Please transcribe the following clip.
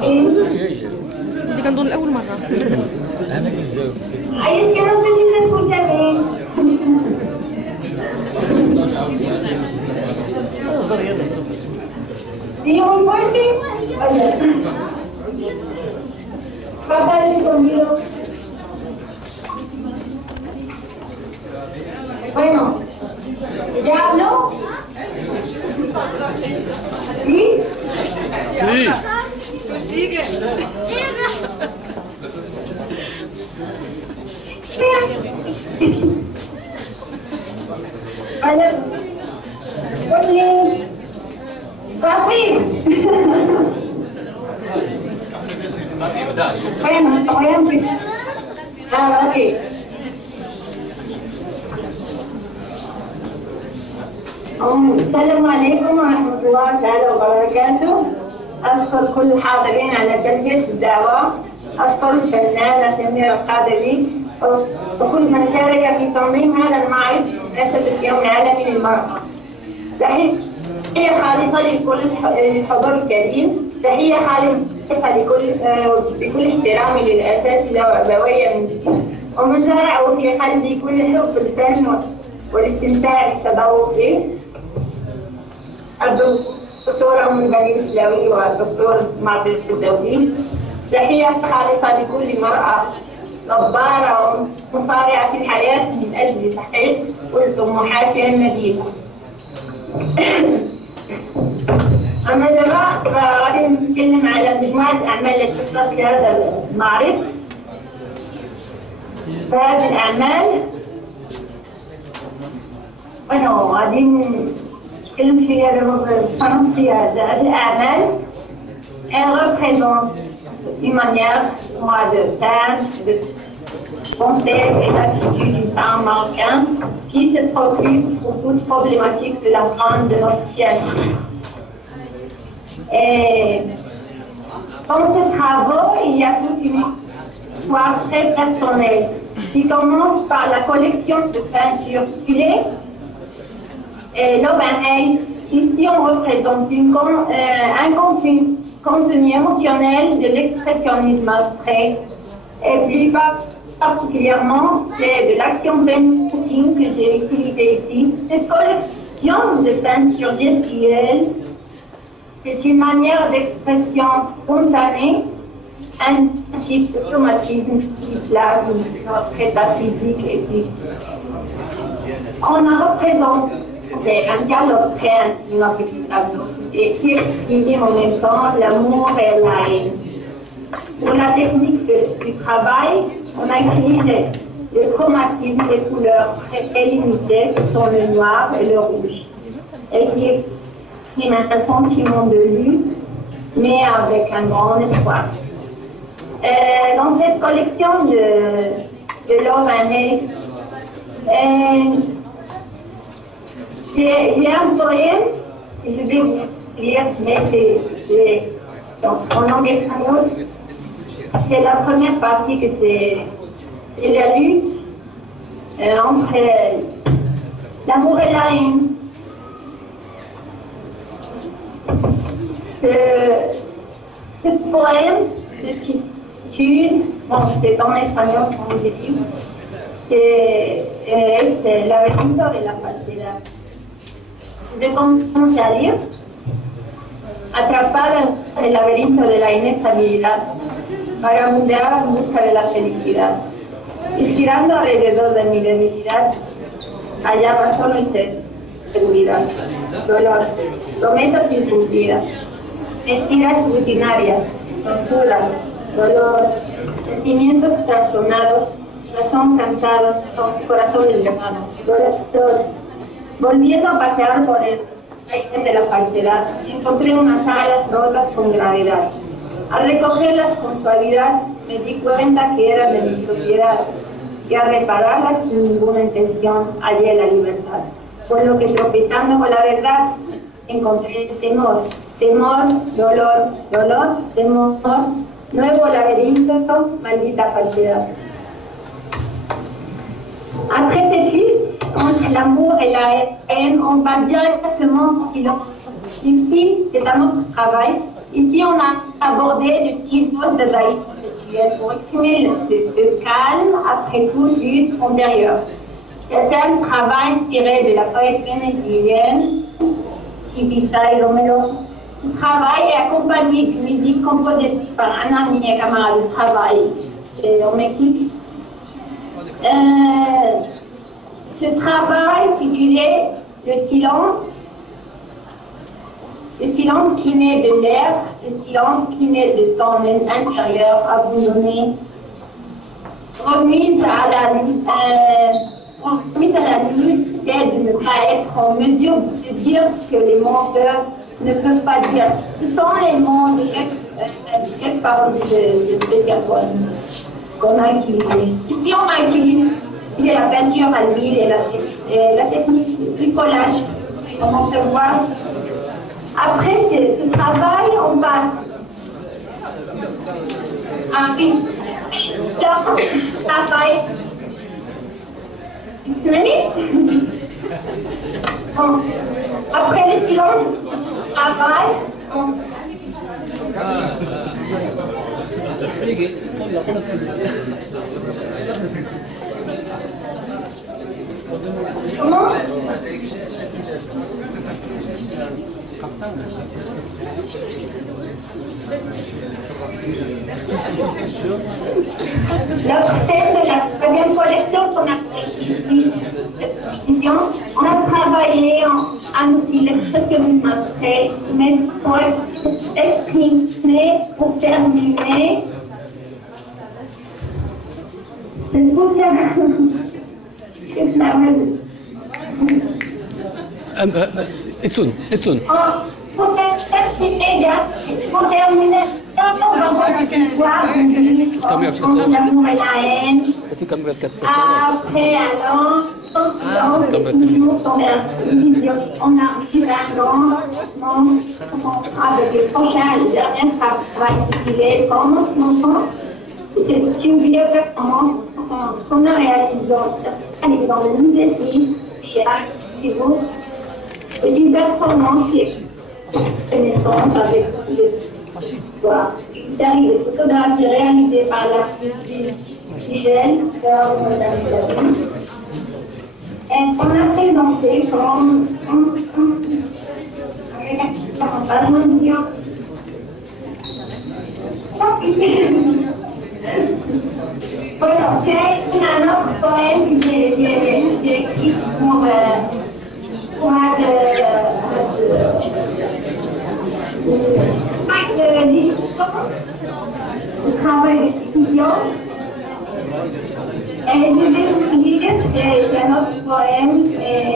دي كان دول أول مرة. Ay, es que no sé si se escucha bien. ¿Sí, muy fuerte? Papá, el sonido. Bueno, ¿ya habló? ¿Sí? Sí. Pues sigue. Vaya. Oye. Papi. Bueno, voy a empezar. Ok. السلام عليكم ورحمة الله تعالى وبركاته. أشكر كل الحاضرين على تلبية الدعوة. أشكر الفنانة سميرة القادري وكل من شارك في تنظيم هذا المعرض بمناسبة اليوم العالمي للمرأة. تحية خالصة لكل الحضور الكريم. تحية خالصة بكل احترامي للأساتذة وأبوية ومن زرعوا في قلبي كل حب الفن والاستمتاع بالتذوق فيه. الدكتورة أم البنين الإسلامي والدكتور معتز الدولي. تحية خالصة لكل مرأة جبارة ومصارعة في الحياة من أجل تحقيق كل طموحاتها النبيلة. أما دلوقتي غادي نتكلم على مجموعة الأعمال التي تختص لهذا المعرض. فهذه الأعمال غادي نتكلم في هذا الصنف في هذه الأعمال. Elle représente une manière, moi, de faire, de penser et l'attitude d'une femme marocaine qui se préoccupe pour toute problématique de la femme de notre siècle. Et dans ces travaux, il y a toute une histoire très personnelle qui commence par la collection de peintures sculptées. Et l'Obanhaï, ici on représente un contenu émotionnel de l'expressionnisme abstrait et plus particulièrement c'est de l'action painting que j'ai utilisé ici. Cette collection de peintures gestuelles c'est une manière d'expression spontanée, un type de traumatisme qui plasme notre état physique et psychique. On a représenté un dialogue très intime avec l'abdo et qui exprime en même temps l'amour et la haine. Pour la technique du travail, on a utilisé le chromatisme des couleurs très limitées qui sont le noir et le rouge et qui exprime un sentiment de lutte mais avec un grand espoir. Dans cette collection de l'Obanhaï, j'ai un poème, je vais vous lire, mais c'est en langue espagnole. C'est la première partie que c'est la lutte entre l'amour et la haine. Ce poème se titule, bon, c'est en espagnol comme je dis, c'est la laberinto de la falsedad. Je commence à lire. Atrapada en el laberinto de la inestabilidad, vagabundeaba en busca de la felicidad. Y girando alrededor de mi debilidad, hallaba solo inseguridad, dolor, promesas incumplidas, mentiras rutinarias, torturas, dolor, sentimientos trastornados, razón cansados, corazones lejanos, dolor. Volviendo a pasear por el aire de la falsedad, encontré unas alas rotas con gravedad. Al recogerlas con suavidad, me di cuenta que eran de mi propiedad y al repararlas sin ninguna intención hallé la libertad. Por lo que tropezando con la verdad, encontré temor, temor, dolor, dolor, temor, nuevo laberinto, maldita falsedad. Après cette lutte entre l'amour et la haine, on va directement au silence. Ici, c'est un autre travail Ici, on a abordé le style de Baïs pour exprimer le calme, après tout, juste intérieur. C'est un travail tiré de la poésie vénézuélienne, Sibisa et Romero. Ce travail est accompagné d'une musique composée par un ami et camarade de travail au Mexique. Ce travail titulé Le silence qui naît de l'air, le silence qui naît de ton intérieur abandonné, remise à la nuit, c'est de ne pas être en mesure de dire ce que les menteurs ne peuvent pas dire. Ce sont les mots de chaque parole de Beethoven qu'on a utilisé. Ici, on a utilisé la peinture à l'huile et la technique du collage, comme on peut voir. Après ce travail, on passe à un travail. Après le silence, travail, comment? L'autre thème de la première collection qu'on a fait on a travaillé en outil l'expressionnisme abstrait, mais pour exprimer, pour terminer, c'est pour Etsun. Pour terminer, on va voir l'amour et la haine. Après, alors, on arrive avec le prochain, le dernier travail intitulé Commencement. C'est une biographie qu'on a réalisée dans le musée et une performance qui est connaissance avec l'histoire. C'est arrivé, photographie réalisée par l'artiste Michel, et on a présenté comme avec un million. Voilà, c'est un autre poème que j'ai écrit pour le travail d'étudiant. Et je vais vous lire, c'est un autre poème